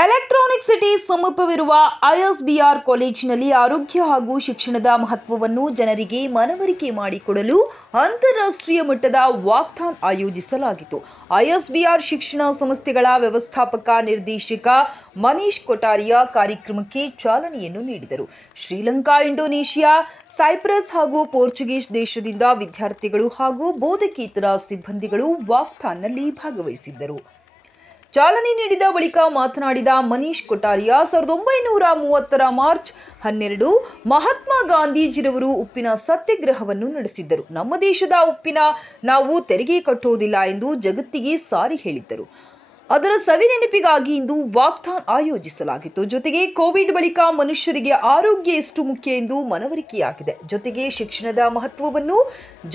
Electronic city ಸಮೀಪವಿರುವ ISBR ಕಾಲೇಜಿನಲ್ಲಿ ಆರೋಗ್ಯ ಹಾಗೂ ಶಿಕ್ಷಣದ ಮಹತ್ವವನ್ನು ಜನರಿಗೆ ಮನವರಿಕೆ ಮಾಡಿಕೊಡಲು ಅಂತಾರಾಷ್ಟ್ರೀಯ ಮಟ್ಟದ ವಾಕ್ಥಾನ್ ಆಯೋಜಿಸಲಾಗಿತ್ತು. ಐಎಸ್ಬಿಆರ್ ಶಿಕ್ಷಣ ಸಂಸ್ಥೆಗಳ ವ್ಯವಸ್ಥಾಪಕ ನಿರ್ದೇಶಕ ಮನೀಶ್ ಕೊಠಾರಿಯಾ ಕಾರ್ಯಕ್ರಮಕ್ಕೆ ಚಾಲನೆಯನ್ನು ನೀಡಿದರು. ಶ್ರೀಲಂಕಾ, ಇಂಡೋನೇಷಿಯಾ, ಸೈಪ್ರಸ್ ಹಾಗೂ ಪೋರ್ಚುಗೀಸ್ ದೇಶದಿಂದ ವಿದ್ಯಾರ್ಥಿಗಳು ಹಾಗೂ ಬೋಧಕೇತರ ಸಿಬ್ಬಂದಿಗಳು ವಾಕ್ಥಾನ್ನಲ್ಲಿ ಭಾಗವಹಿಸಿದ್ದರು. ಚಾಲನೆ ನೀಡಿದ ಬಳಿಕ ಮಾತನಾಡಿದ ಮನೀಶ್ ಕೊಠಾರಿಯಾ, 1930 ಮಾರ್ಚ್ 12 ಮಹಾತ್ಮ ಗಾಂಧೀಜಿರವರು ಉಪ್ಪಿನ ಸತ್ಯಾಗ್ರಹವನ್ನು ನಡೆಸಿದ್ದರು. ನಮ್ಮ ದೇಶದ ಉಪ್ಪಿನ ನಾವು ತೆರಿಗೆ ಕಟ್ಟುವುದಿಲ್ಲ ಎಂದು ಜಗತ್ತಿಗೆ ಸಾರಿ ಹೇಳಿದ್ದರು. ಅದರ ಸವಿನೆನಪಿಗಾಗಿ ಇಂದು ವಾಕ್ಥಾನ್ ಆಯೋಜಿಸಲಾಗಿತ್ತು. ಜೊತೆಗೆ ಕೋವಿಡ್ ಬಳಿಕ ಮನುಷ್ಯರಿಗೆ ಆರೋಗ್ಯ ಎಷ್ಟು ಮುಖ್ಯ ಎಂದು ಮನವರಿಕೆಯಾಗಿದೆ. ಜೊತೆಗೆ ಶಿಕ್ಷಣದ ಮಹತ್ವವನ್ನು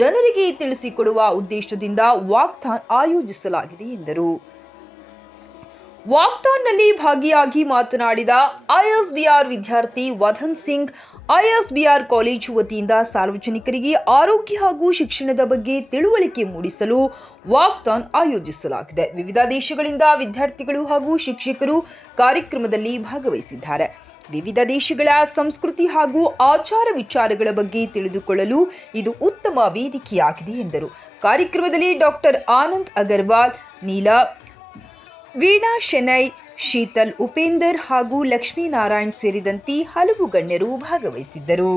ಜನರಿಗೆ ತಿಳಿಸಿಕೊಡುವ ಉದ್ದೇಶದಿಂದ ವಾಕ್ಥಾನ್ ಆಯೋಜಿಸಲಾಗಿದೆ ಎಂದರು. ವಾಕ್ಥಾನ್ನಲ್ಲಿ ಭಾಗಿಯಾಗಿ ಮಾತನಾಡಿದ ಐಎಸ್ಬಿಆರ್ ವಿದ್ಯಾರ್ಥಿ ವದನ್ ಸಿಂಗ್, ಐಎಸ್ಬಿಆರ್ ಕಾಲೇಜು ವತಿಯಿಂದ ಸಾರ್ವಜನಿಕರಿಗೆ ಆರೋಗ್ಯ ಹಾಗೂ ಶಿಕ್ಷಣದ ಬಗ್ಗೆ ತಿಳುವಳಿಕೆ ಮೂಡಿಸಲು ವಾಕ್ಥಾನ್ ಆಯೋಜಿಸಲಾಗಿದೆ. ವಿವಿಧ ದೇಶಗಳಿಂದ ವಿದ್ಯಾರ್ಥಿಗಳು ಹಾಗೂ ಶಿಕ್ಷಕರು ಕಾರ್ಯಕ್ರಮದಲ್ಲಿ ಭಾಗವಹಿಸಿದ್ದಾರೆ. ವಿವಿಧ ದೇಶಗಳ ಸಂಸ್ಕೃತಿ ಹಾಗೂ ಆಚಾರ ವಿಚಾರಗಳ ಬಗ್ಗೆ ತಿಳಿದುಕೊಳ್ಳಲು ಇದು ಉತ್ತಮ ವೇದಿಕೆಯಾಗಿದೆ ಎಂದರು. ಕಾರ್ಯಕ್ರಮದಲ್ಲಿ ಡಾಕ್ಟರ್ ಆನಂದ್ ಅಗರ್ವಾಲ್, ನೀಲಾ, ವೀಣಾ ಶೆನೈ, ಶೀತಲ್ ಉಪೇಂದರ್ ಹಾಗೂ ಲಕ್ಷ್ಮೀನಾರಾಯಣ್ ಸೇರಿದಂತೆ ಹಲವು ಗಣ್ಯರು ಭಾಗವಹಿಸಿದ್ದರು.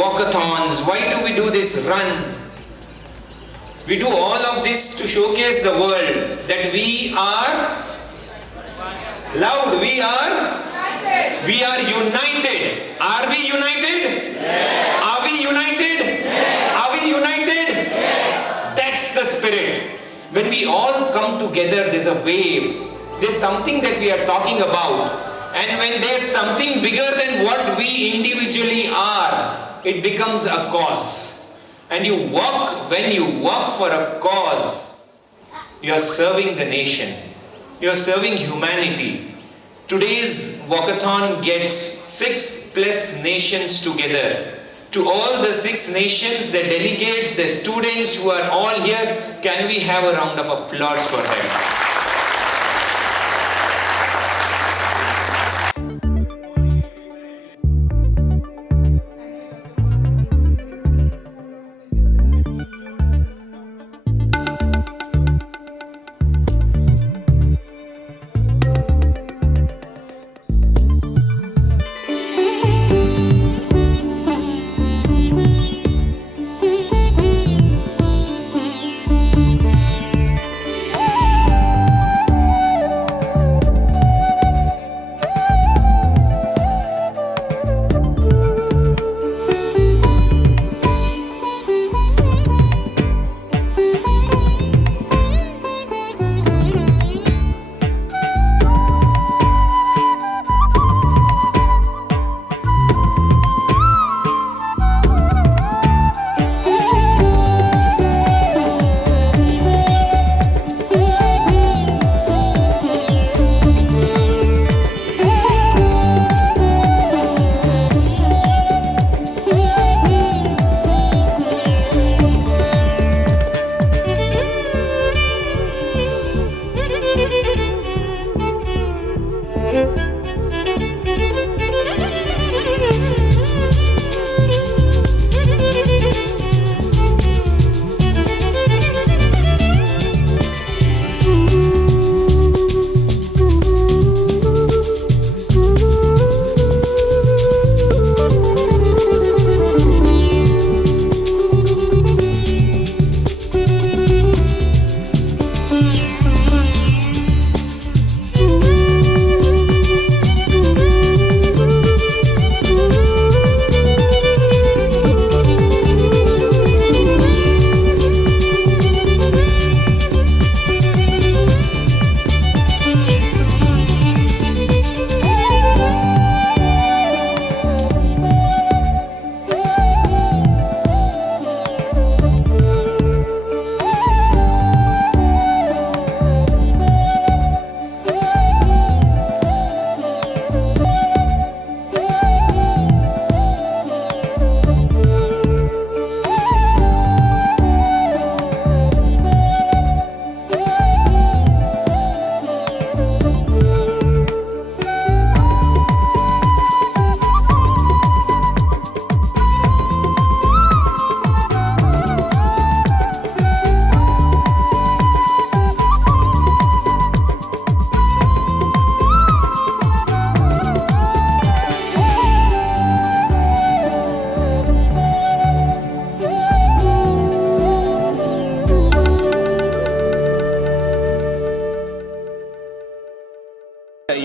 Walkathons, why do we do this run? We do all of this to showcase the world that we are loud, we are united. Are we united? Yes. Are we united? Yes. Are we united? Yes. That's the spirit. When we all come together, there's a wave. There's something that we are talking about. And when there's something bigger than what we individually are, it becomes a cause. And when you work for a cause, you are serving the nation. You are serving humanity. Today's walkathon gets 6+ nations together. To all the 6 nations, the delegates, the students who are all here, can we have a round of applause for them?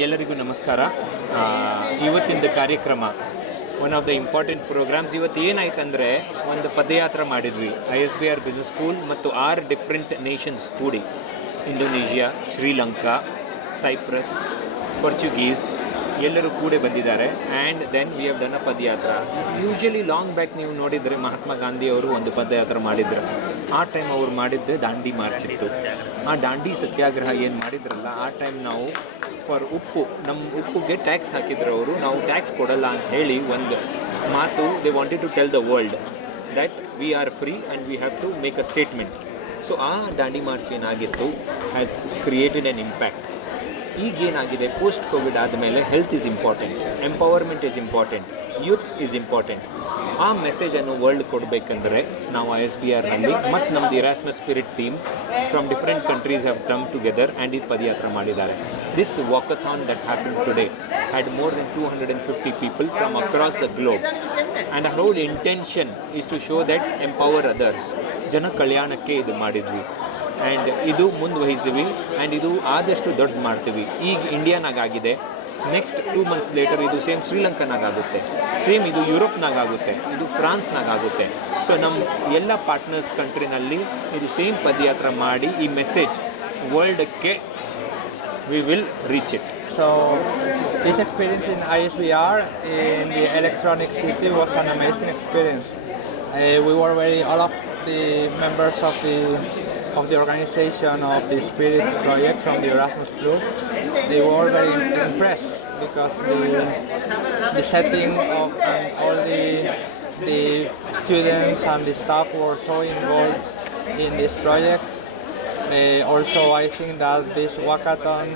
ಎಲ್ಲರಿಗೂ ನಮಸ್ಕಾರ. ಇವತ್ತಿಂದ ಕಾರ್ಯಕ್ರಮ one of the important programs. ಇವತ್ತು ಏನಾಯ್ತಂದರೆ ಒಂದು ಪದಯಾತ್ರೆ ಮಾಡಿದ್ವಿ ISBR business school ಮತ್ತು 6 different nations ಕೂಡಿ, ಇಂಡೋನೇಷ್ಯಾ, ಶ್ರೀಲಂಕಾ, ಸೈಪ್ರಸ್, ಪೋರ್ಚುಗೀಸ್ ಎಲ್ಲರೂ ಕೂಡ ಬಂದಿದ್ದಾರೆ. And then we have done a padayatra. Usually long back ನೀವು ನೋಡಿದರೆ ಮಹಾತ್ಮ ಗಾಂಧಿ ಅವರು ಒಂದು ಪದಯಾತ್ರೆ ಮಾಡಿದ್ರು. ಆ ಟೈಮ್ ಅವ್ರು ಮಾಡಿದ್ದೆ ದಾಂಡಿ ಮಾರ್ಚ್ ಇತ್ತು. ಆ ದಾಂಡಿ ಸತ್ಯಾಗ್ರಹ ಏನು ಮಾಡಿದ್ರಲ್ಲ, ಆ ಟೈಮ್ ನಾವು ಫಾರ್ ಉಪ್ಪು, ನಮ್ಮ ಉಪ್ಪುಗೆ ಟ್ಯಾಕ್ಸ್ ಹಾಕಿದ್ರು ಅವರು. ನಾವು ಟ್ಯಾಕ್ಸ್ ಕೊಡಲ್ಲ ಅಂತ ಹೇಳಿ ಒಂದು ಮಾತು they wanted to tell the world that we are free and we have to make a statement. So ಆ ದಾಂಡಿ ಮಾರ್ಚ್ ಏನಾಗಿತ್ತು ಹ್ಯಾಸ್ ಕ್ರಿಯೇಟೆಡ್ ಆ್ಯನ್ ಇಂಪ್ಯಾಕ್ಟ್. ಈಗೇನಾಗಿದೆ, ಪೋಸ್ಟ್ ಕೋವಿಡ್ ಆದಮೇಲೆ health is important, empowerment is important, youth is important. ಆ ಮೆಸೇಜನ್ನು world ಕೊಡಬೇಕಂದ್ರೆ ನಾವು ISBRನಲ್ಲಿ ಮತ್ತು ನಮ್ಮದು Erasmus spirit team from different countries have come together and ಈ ಪದಯಾತ್ರೆ ಮಾಡಿದ್ದಾರೆ. This walkathon that happen today had more than 250 people from across the globe and ಆ whole intention is to show that empower others. ಜನ ಕಲ್ಯಾಣಕ್ಕೆ ಇದು ಮಾಡಿದ್ವಿ and ಇದು ಮುಂದುವಹಿಸ್ತೀವಿ and ಇದು ಆದಷ್ಟು ದೊಡ್ಡ ಮಾಡ್ತೀವಿ. ಈಗ ಇಂಡಿಯಾನಾಗಾಗಿದೆ, ನೆಕ್ಸ್ಟ್ 2 months ಲೇಟರ್ ಇದು ಸೇಮ್ ಶ್ರೀಲಂಕಾನಾಗುತ್ತೆ, ಸೇಮ್ ಇದು ಯುರೋಪ್ನಾಗಾಗುತ್ತೆ, ಇದು ಫ್ರಾನ್ಸ್ನಾಗಾಗುತ್ತೆ. ಸೊ ನಮ್ಮ ಎಲ್ಲ ಪಾರ್ಟ್ನರ್ಸ್ ಕಂಟ್ರಿನಲ್ಲಿ ಇದು ಸೇಮ್ ಪದಯಾತ್ರೆ ಮಾಡಿ ಈ ಮೆಸೇಜ್ ವರ್ಲ್ಡಕ್ಕೆ we will reach it. So this experience in ISBR in the electronic city was an amazing experience. We were all of the members of the organization of the Spirit project from the Erasmus Club. They were very impressed because the setting of and all the students and the staff were so involved in this project. Also, I think that this walkathon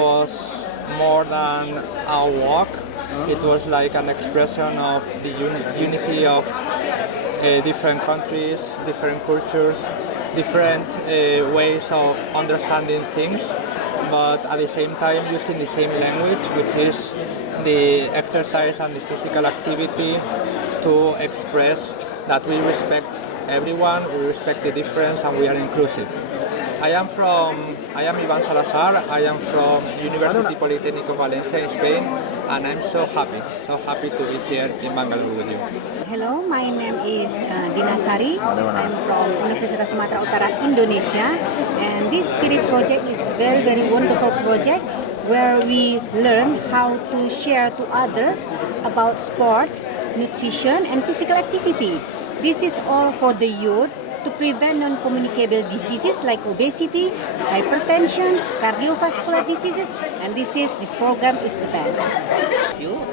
was more than a walk. It was like an expression of the unity of different countries, different cultures, different ways of understanding things, but at the same time using the same language, which is the exercise and the physical activity, to express that we respect everyone, we respect the difference, and we are inclusive. I am Ivan Salazar. I am from University Polytechnic of Valencia in Spain, and I'm so happy to be here in Bangalore with you. Hello, my name is Dina Sari. I'm from Universitas Sumatera Utara, Indonesia, and this Spirit project is very wonderful project where we learn how to share to others about sport, nutrition, and physical activity. This is all for the youth to prevent non-communicable diseases like obesity, hypertension, cardiovascular diseases, and this program is the best.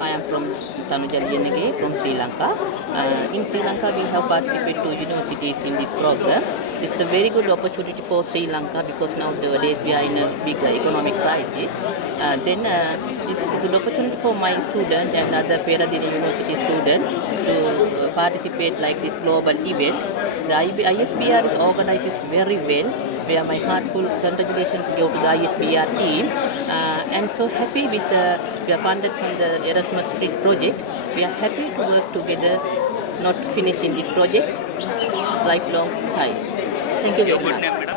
I am from Tanuja Liyanage from Sri Lanka. In Sri Lanka, we have participated to universities in this program. It's a very good opportunity for Sri Lanka because nowadays we are in a big economic crisis. This is a good opportunity for my student and other Peradeniya University students to participate like this global event. The ISBR is organized very well, where my heartful congratulations go to the ISBR team. I'm so happy with we are funded from the Erasmus Street project. We are happy to work together, not finishing this project lifelong time. Thank you very much.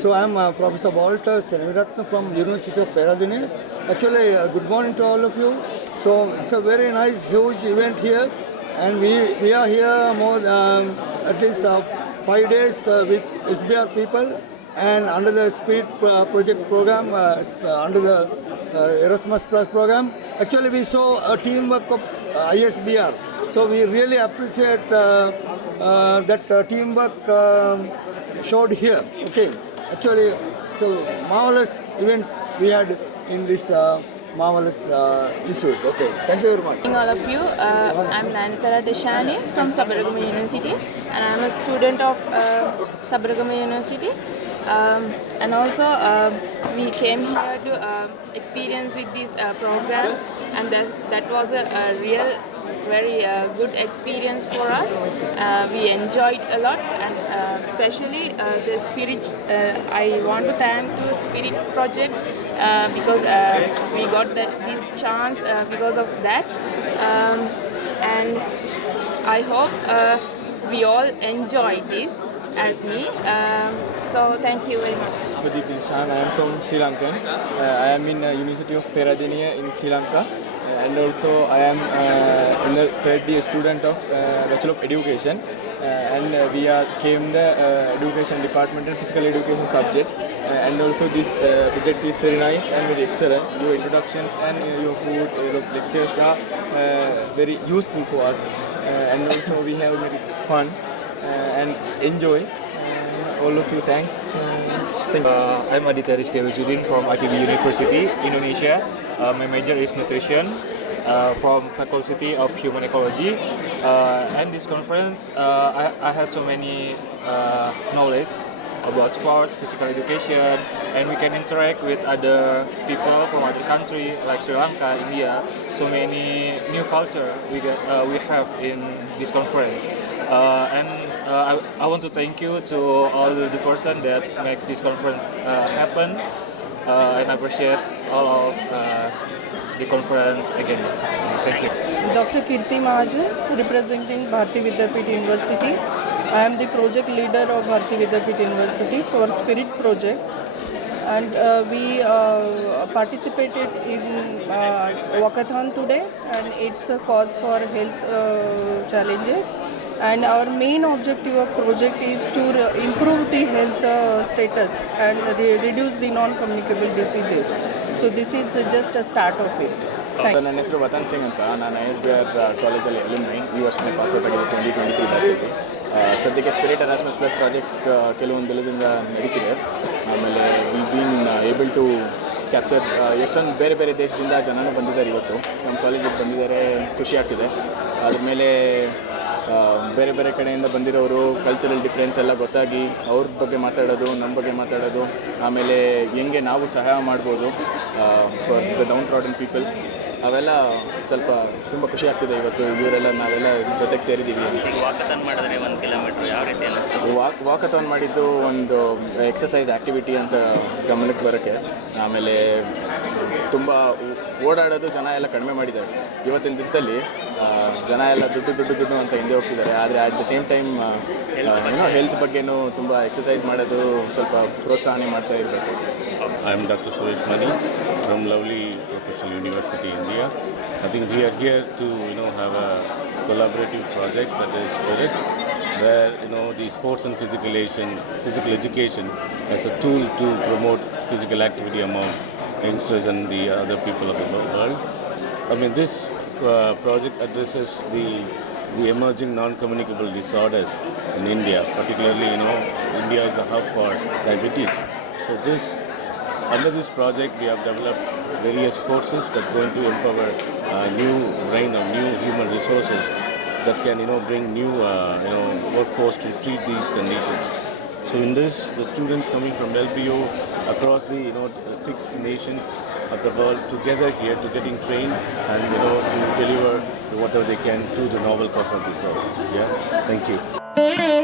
So I'm Professor Walter Selviratna from University of Peradeniya. Actually, good morning to all of you. So it's a very nice, huge event here, and we are here more at least 5 days with SBR people, and under the Spirit project program, under the Erasmus Plus program. Actually, we saw a teamwork of ISBR. So we really appreciate that teamwork showed here. Okay. Actually, so marvelous events we had in this marvelous institute. Okay, thank you very much. Good morning all of you. I'm Nanitara Deshani from Sabaragama University, and I'm a student of Sabaragama University. And also we came here to experience with this program, and that was a real very good experience for us. We enjoyed a lot, and especially the Spirit. I want to thank the Spirit project because we got this chance because of that, and I hope we all enjoy this. as me. So thank you very much. Pradeep Ishan. I am from Sri Lanka. I am in University of Peradeniya in Sri Lanka, and also I am in the third year student of Bachelor of Education. And we came the education department and physical education subject. And also this project is very nice and very excellent. Your introductions and your food, your lectures are very useful for us. And also we have very fun and enjoy. All of you, thanks. I'm Aditya Rizky Ruzudin from ITB University, Indonesia. My major is nutrition from Faculty of Human Ecology. And this conference, I had so many knowledge about sport, physical education, and we can interact with other people from other countries like Sri Lanka, India. So many new culture we have in this conference. I want to thank you to all the person that makes this conference happen, and I appreciate all of the conference again. Thank you. Dr. Kirti Mahajan, representing Bharati Vidyapeeth University. I am the project leader of Bharati Vidyapeeth University for Spirit Project, and we participated in walkathon today, and it's a cause for health challenges. And our main objective of project is to improve the health status and reduce the non-communicable diseases. So this is just a start of it. ನನ್ನ ಹೆಸರು ವತನ್ ಸಿಂಗ್ ಅಂತ. ನಾನು ISBR ಕಾಲೇಜಲ್ಲಿ alumni ಈ ವರ್ಷನೇ pass out ಆಗಿದೆ 2023 ಬ್ಯಾಚಲ್ಲಿ. ಸದ್ಯಕ್ಕೆ spirit ಎರಾಸ್ಮಸ್ plus project ಕೆಲವೊಂದು ದಿನದಿಂದ ನಡೀತಿದೆ. ಆಮೇಲೆ we been able to capture ಎಷ್ಟೊಂದು ಬೇರೆ ಬೇರೆ ದೇಶದಿಂದ ಜನನೂ ಬಂದಿದ್ದಾರೆ. ಇವತ್ತು ನಮ್ಮ ಕಾಲೇಜಿಗೆ ಬಂದಿದ್ದಾರೆ, ಖುಷಿ ಆಗ್ತಿದೆ. ಅದ್ರ ಮೇಲೆ ಬೇರೆ ಬೇರೆ ಕಡೆಯಿಂದ ಬಂದಿರೋರು ಕಲ್ಚರಲ್ ಡಿಫ್ರೆನ್ಸ್ ಎಲ್ಲ ಗೊತ್ತಾಗಿ ಅವ್ರ ಬಗ್ಗೆ ಮಾತಾಡೋದು, ನಮ್ಮ ಬಗ್ಗೆ ಮಾತಾಡೋದು, ಆಮೇಲೆ ಹೆಂಗೆ ನಾವು ಸಹಾಯ ಮಾಡ್ಬೋದು for the down trodden people, ಅವೆಲ್ಲ ಸ್ವಲ್ಪ ತುಂಬ ಖುಷಿ ಆಗ್ತಿದೆ. ಇವತ್ತು ಇವರೆಲ್ಲ ನಾವೆಲ್ಲ ಜೊತೆಗೆ ಸೇರಿದ್ದೀವಿ. ವಾಕಥಾನ್ ಮಾಡಿದ್ರೆ 1 ಕಿಲೋಮೀಟ್ರ್ ಯಾವ ರೀತಿ ಅನ್ನಿಸ್ತು? ವಾಕಥಾನ್ ಮಾಡಿದ್ದು ಒಂದು ಎಕ್ಸಸೈಸ್ ಆ್ಯಕ್ಟಿವಿಟಿ ಅಂತ ಗಮನಕ್ಕೆ ಬರೋಕ್ಕೆ. ಆಮೇಲೆ ತುಂಬ ಓಡಾಡೋದು ಜನ ಎಲ್ಲ ಕಡಿಮೆ ಮಾಡಿದ್ದಾರೆ. ಇವತ್ತಿನ ದಿವಸದಲ್ಲಿ ಜನ ಎಲ್ಲ ದುಡ್ಡು ಅಂತ ಹಿಂದೆ ಹೋಗ್ತಿದ್ದಾರೆ. ಆದರೆ ಅಟ್ ದ ಸೇಮ್ ಟೈಮ್ ಏನೋ ಹೆಲ್ತ್ ಬಗ್ಗೆನೂ ತುಂಬ ಎಕ್ಸಸೈಸ್ ಮಾಡೋದು ಸ್ವಲ್ಪ ಪ್ರೋತ್ಸಾಹನೆ ಮಾಡ್ತಾ ಇರಬೇಕು. I am Dr. Suresh Mani from lovely Professional University, India. I think we are here to have a collaborative project, that is Spirit, where the sports and physical education as a tool to promote physical activity among youngsters and the other people of the world. I mean, this project addresses the emerging non-communicable disorders in India. Particularly, India is the hub for diabetes. So under this project, we have developed various courses that's going to empower new brain of new human resources that can bring new workforce to treat these conditions. So in this, the students coming from LPO across the 6 nations of the world together here to getting trained and to deliver whatever they can to the novel cause of this world. Yeah, thank you.